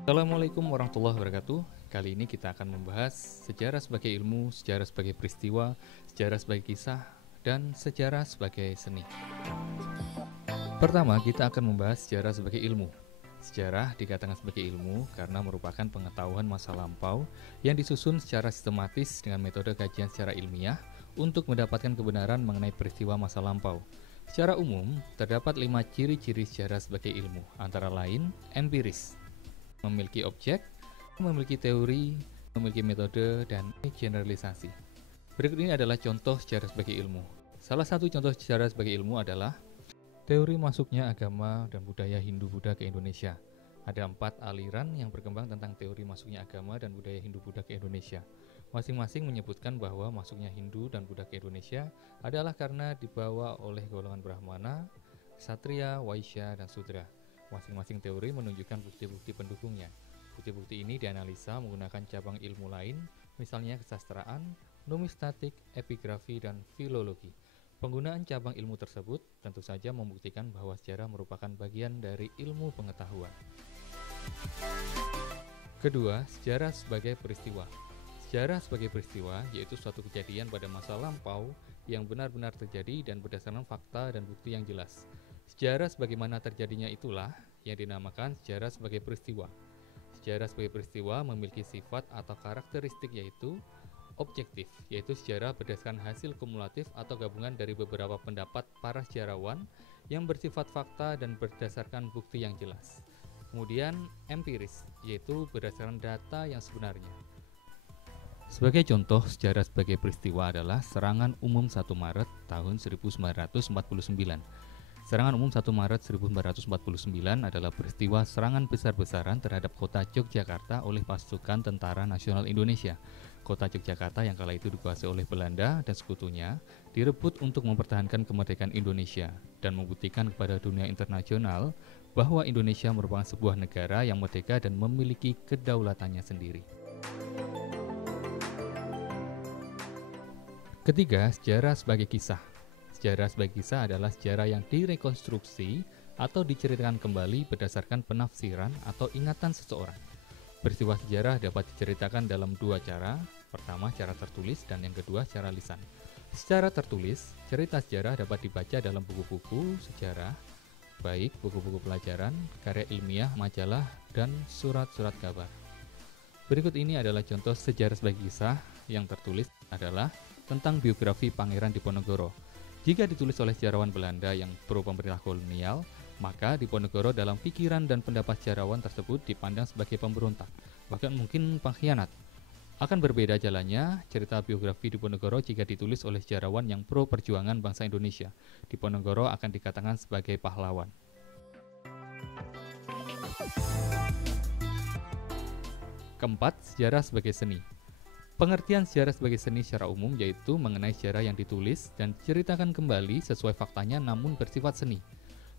Assalamualaikum warahmatullahi wabarakatuh. Kali ini kita akan membahas sejarah sebagai ilmu, sejarah sebagai peristiwa, sejarah sebagai kisah, dan sejarah sebagai seni. Pertama, kita akan membahas sejarah sebagai ilmu. Sejarah dikatakan sebagai ilmu karena merupakan pengetahuan masa lampau yang disusun secara sistematis dengan metode kajian secara ilmiah untuk mendapatkan kebenaran mengenai peristiwa masa lampau. Secara umum, terdapat 5 ciri-ciri sejarah sebagai ilmu, antara lain empiris, memiliki objek, memiliki teori, memiliki metode, dan generalisasi. Berikut ini adalah contoh sejarah sebagai ilmu. Salah satu contoh sejarah sebagai ilmu adalah teori masuknya agama dan budaya Hindu-Buddha ke Indonesia. Ada 4 aliran yang berkembang tentang teori masuknya agama dan budaya Hindu-Buddha ke Indonesia. Masing-masing menyebutkan bahwa masuknya Hindu dan Buddha ke Indonesia adalah karena dibawa oleh golongan Brahmana, Ksatria, Waisya, dan Sudra. Masing-masing teori menunjukkan bukti-bukti pendukungnya. Bukti-bukti ini dianalisa menggunakan cabang ilmu lain, misalnya kesastraan, numismatik, epigrafi, dan filologi. Penggunaan cabang ilmu tersebut tentu saja membuktikan bahwa sejarah merupakan bagian dari ilmu pengetahuan. Kedua, sejarah sebagai peristiwa. Sejarah sebagai peristiwa yaitu suatu kejadian pada masa lampau yang benar-benar terjadi dan berdasarkan fakta dan bukti yang jelas. Sejarah sebagaimana terjadinya itulah yang dinamakan sejarah sebagai peristiwa. Sejarah sebagai peristiwa memiliki sifat atau karakteristik yaitu objektif, yaitu sejarah berdasarkan hasil kumulatif atau gabungan dari beberapa pendapat para sejarawan yang bersifat fakta dan berdasarkan bukti yang jelas. Kemudian empiris, yaitu berdasarkan data yang sebenarnya. Sebagai contoh, sejarah sebagai peristiwa adalah serangan umum 1 Maret tahun 1949. Serangan umum 1 Maret 1949 adalah peristiwa serangan besar-besaran terhadap kota Yogyakarta oleh pasukan Tentara Nasional Indonesia. Kota Yogyakarta yang kala itu dikuasai oleh Belanda dan sekutunya direbut untuk mempertahankan kemerdekaan Indonesia dan membuktikan kepada dunia internasional bahwa Indonesia merupakan sebuah negara yang merdeka dan memiliki kedaulatannya sendiri. Ketiga, sejarah sebagai kisah. Sejarah sebagai kisah adalah sejarah yang direkonstruksi atau diceritakan kembali berdasarkan penafsiran atau ingatan seseorang. Peristiwa sejarah dapat diceritakan dalam 2 cara, pertama cara tertulis dan yang kedua cara lisan. Secara tertulis, cerita sejarah dapat dibaca dalam buku-buku sejarah, baik buku-buku pelajaran, karya ilmiah, majalah, dan surat-surat kabar. Berikut ini adalah contoh sejarah sebagai kisah yang tertulis adalah tentang biografi Pangeran Diponegoro. Jika ditulis oleh sejarawan Belanda yang pro pemerintah kolonial, maka Diponegoro dalam pikiran dan pendapat sejarawan tersebut dipandang sebagai pemberontak, bahkan mungkin pengkhianat. Akan berbeda jalannya cerita biografi Diponegoro jika ditulis oleh sejarawan yang pro perjuangan bangsa Indonesia. Diponegoro akan dikatakan sebagai pahlawan. Keempat, sejarah sebagai seni. Pengertian sejarah sebagai seni secara umum yaitu mengenai sejarah yang ditulis dan diceritakan kembali sesuai faktanya namun bersifat seni.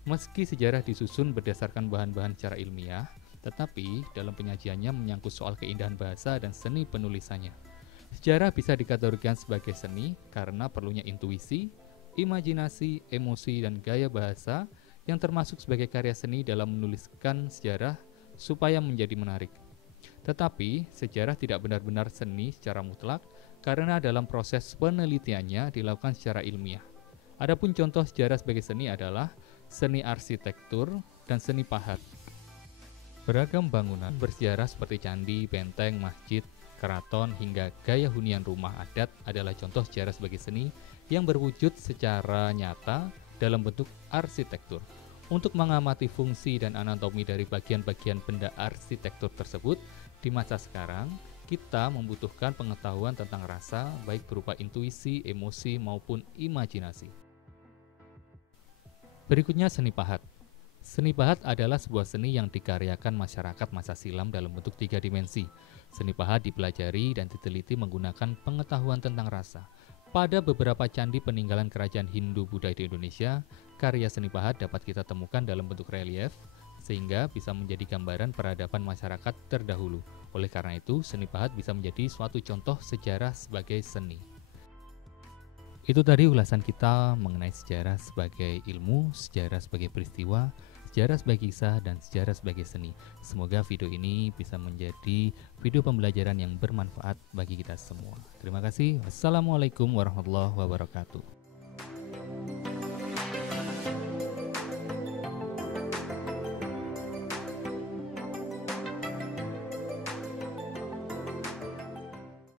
Meski sejarah disusun berdasarkan bahan-bahan secara ilmiah, tetapi dalam penyajiannya menyangkut soal keindahan bahasa dan seni penulisannya. Sejarah bisa dikategorikan sebagai seni karena perlunya intuisi, imajinasi, emosi, dan gaya bahasa yang termasuk sebagai karya seni dalam menuliskan sejarah supaya menjadi menarik. Tetapi, sejarah tidak benar-benar seni secara mutlak karena dalam proses penelitiannya dilakukan secara ilmiah. Adapun contoh sejarah sebagai seni adalah seni arsitektur dan seni pahat. Beragam bangunan bersejarah seperti candi, benteng, masjid, keraton, hingga gaya hunian rumah adat adalah contoh sejarah sebagai seni yang berwujud secara nyata dalam bentuk arsitektur. Untuk mengamati fungsi dan anatomi dari bagian-bagian benda arsitektur tersebut, di masa sekarang, kita membutuhkan pengetahuan tentang rasa, baik berupa intuisi, emosi, maupun imajinasi. Berikutnya seni pahat. Seni pahat adalah sebuah seni yang dikaryakan masyarakat masa silam dalam bentuk 3 dimensi. Seni pahat dipelajari dan diteliti menggunakan pengetahuan tentang rasa. Pada beberapa candi peninggalan kerajaan Hindu-Buddha di Indonesia, karya seni pahat dapat kita temukan dalam bentuk relief, sehingga bisa menjadi gambaran peradaban masyarakat terdahulu. Oleh karena itu, seni pahat bisa menjadi suatu contoh sejarah sebagai seni. Itu tadi ulasan kita mengenai sejarah sebagai ilmu, sejarah sebagai peristiwa, sejarah sebagai kisah, dan sejarah sebagai seni. Semoga video ini bisa menjadi video pembelajaran yang bermanfaat bagi kita semua. Terima kasih. Wassalamualaikum warahmatullahi wabarakatuh.